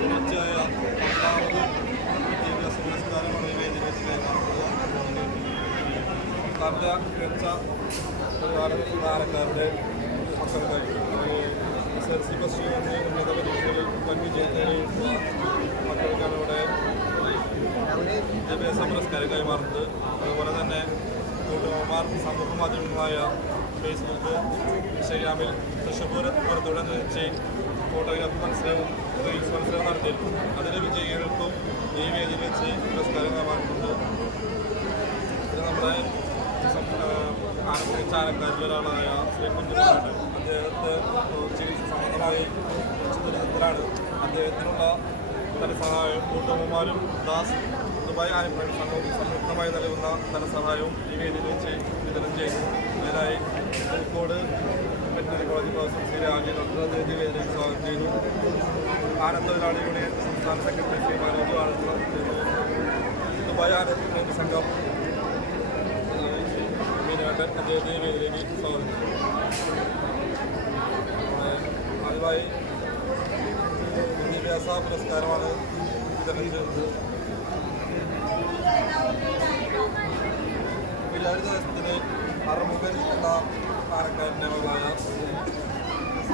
തുടർച്ചയായ പത്താമത് വിദ്യാഭ്യാസ പുരസ്കാരമാണ് ഈ കൈമാറുന്നത് സംസ്ഥാനത്തെ മികച്ച താരക്കാരുടെ മക്കൾക്കായി എസ് എൽ സി എന്നീ ഉന്നത പരീക്ഷകളിൽ വൻ വിജയം നേടിയിട്ടുള്ള മക്കൾക്കാണ് ഇവിടെ വിദ്യാഭ്യാസ പുരസ്കാരം കൈമാറുന്നത് അതുപോലെ തന്നെ കുടുംബമാർ സമൂഹ മാധ്യമങ്ങളായ ഫേസ്ബുക്ക് ഇൻസ്റ്റഗ്രാമിൽ തൃശ്ശൂർ പുറത്തൂടെ നിർച്ച് ഫോട്ടോഗ്രാഫി മത്സരവും റീൽസ് മത്സരവും നടത്തിയിരുന്നു. അതിലെ വിജയികൾക്കും ഈ വേദിയിൽ വെച്ച് പുരസ്കാരം കൈമാറുന്നുണ്ട് ഇത് നമ്മുടെ ആരോഗ്യ ചാലക്കാരിൽ ഒരാളായ ശ്രീ കുഞ്ഞുമാണ് അദ്ദേഹത്തെ ചികിത്സ സംബന്ധമായി ദുരിതത്തിലാണ് അദ്ദേഹത്തിനുള്ള ധനസഹായവും കൂട്ടുമ്മമാരും ദാസ് ദുബായ് ആനപ്പുഴ സംഘവും സംയുക്തമായി നൽകുന്ന ധനസഹായവും ഈ വേദിയിൽ വെച്ച് വിതരണം ചെയ്തു. അതിനായി Kozhikode veterinary college professor Sree Raji doctor അദ്ദേഹത്തെ വേദിയിലേക്ക് സ്വാഗതം ചെയ്തു ആനന്ദൊഴിലാളി യൂണിയൻ സംസ്ഥാന സെക്രട്ടറി ശ്രീ മനോജ് ആനന്ദ് ദുബായ് ആനന്ദ സംഘം മീനാട്ടൻ അദ്ദേഹത്തെ വേദിയിലേക്ക് സ്വാഗതം. നമ്മുടെ ആദ്യമായി വിദ്യാഭ്യാസ പുരസ്കാരമാണ് വിതരണം ചെയ്തത്. വില്ലാരി ദേശത്തിന് അറുമുഖൻ എന്ന ആരക്കാരന്റെ മകളായ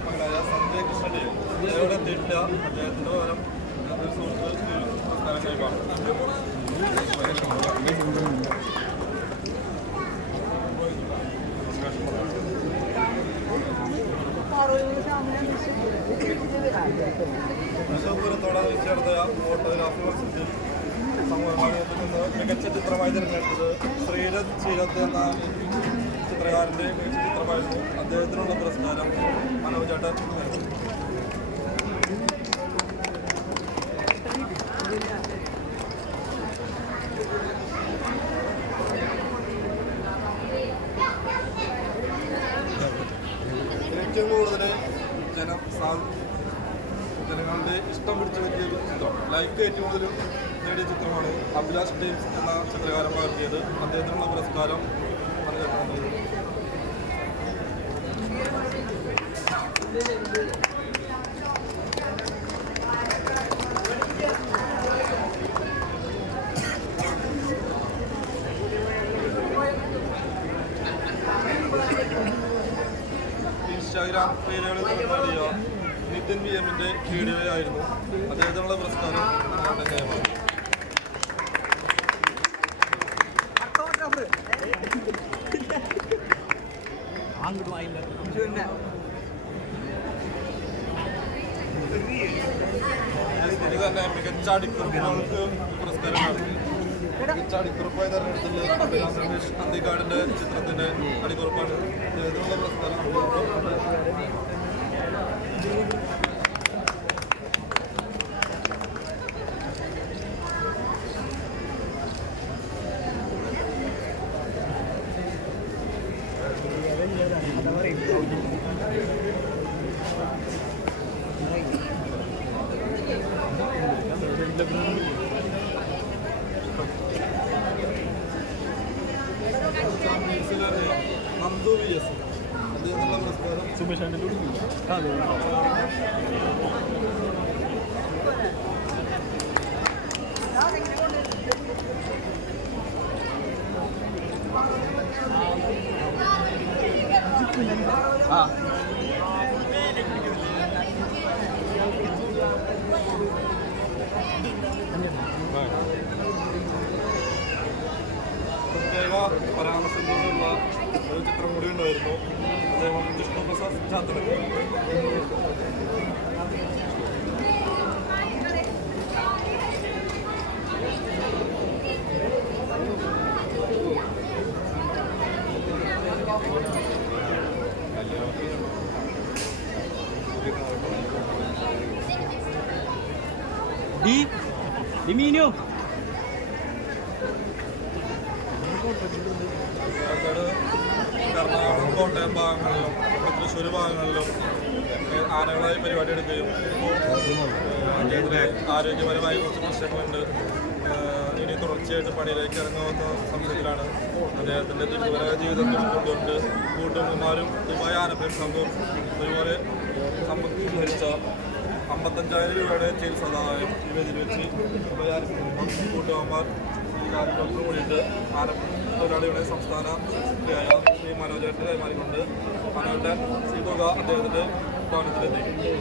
മകളായ സഞ്ജയ് കൃഷ്ണന്റെ ഇവിടെ എത്തിയിട്ടില്ല അദ്ദേഹത്തിന്റെ പകരം പുരസ്കാരം കൈമാറും തൃശ്ശൂരത്തോടെ ചേർത്ത ഫോട്ടോഗ്രാഫി മത്സരത്തിൽ സമൂഹമാധ്യമത്തിൽ നിന്ന് മികച്ച ചിത്രമായി തിരഞ്ഞെടുത്തത് ശ്രീരഥ് ശീലത്ത് എന്ന ചിത്രകാരന്റെ ചിത്രമായിരുന്നു അദ്ദേഹത്തിനുള്ള പുരസ്കാരം മനോജ് ചേട്ടൻ. ഏറ്റവും കൂടുതൽ ജനം ജനങ്ങളുടെ ഇഷ്ടം പിടിച്ച പറ്റിയൊരു ചിത്രം ലൈഫ് ഏറ്റവും കൂടുതൽ നേടിയ ചിത്രമാണ് അഭിലാഷ് ടീംസ് എന്ന ചിത്രകാരൻ പകർത്തിയത് അദ്ദേഹത്തിനുള്ള പുരസ്കാരം അദ്ദേഹം. ഇൻസ്റ്റാഗ്രാം പേരുകളിൽ നേടിയ നിതിൻ വി എമ്മിന്റെ വീഡിയോ ആയിരുന്നു. അദ്ദേഹത്തിനുള്ള പുരസ്കാരം അദ്ദേഹം കൈമാറി ഇതിൽ തന്നെ മികച്ച അടിക്കുറിപ്പുകൾക്ക് പുരസ്കാരം നൽകി മികച്ച അടിക്കുറിപ്പായി തെരഞ്ഞെടുത്തുള്ള രമേശ് അന്തിക്കാടിന്റെ ചിത്രത്തിന്റെ അടിക്കുറിപ്പാണ്. അദ്ദേഹത്തിനുള്ള പുരസ്കാരം നന്ദു വി എസ് അദ്ദേഹത്തിനുള്ള ആ. പരാമർശത്തോടുള്ള ഒരു ചിത്രം കൂടി ഉണ്ടായിരുന്നു. അദ്ദേഹം വിഷ്ണു പ്രസാദ് ചാത്തലക്ക് ഡി ഡിമീനു ആൾക്കാര് എറണാകുളം കോട്ടയം ഭാഗങ്ങളിലും തൃശ്ശൂർ ഭാഗങ്ങളിലും ആനകളായി പരിപാടി എടുക്കുകയും ആരോഗ്യപരമായ കുറച്ച് പ്രശ്നങ്ങളുണ്ട് ഇനി തുടർച്ചയായിട്ട് പണിയിലേക്ക് ഇറങ്ങാവുന്ന സംശയത്തിലാണ് അദ്ദേഹത്തിന്റെ ദുരിതപരമായ ജീവിതത്തിൽ കൊണ്ടുകൊണ്ട് കൂട്ടുകുമാരും ദുബായ് ആനപ്പൻ സംഘവും ഒരുപോലെ സമ്പത്ത് ധരിച്ച അമ്പത്തഞ്ചായിരം രൂപയുടെ ചികിത്സാ സഹായം ഈ ദുബായ് ആനപ്പൻ കൂട്ടുമ്മമാർ കാര്യങ്ങൾക്ക് കൂടിയിട്ട് ആന തൊഴിലാളികളുടെ സംസ്ഥാന മന്ത്രിയായ ശ്രീ മനോജേട്ടൻ കൈമാറിക്കൊണ്ട് മനോജൻ ഈ അദ്ദേഹത്തിന്റെ അദ്ദേഹത്തിന്റെ ഭവനത്തിലെത്തി.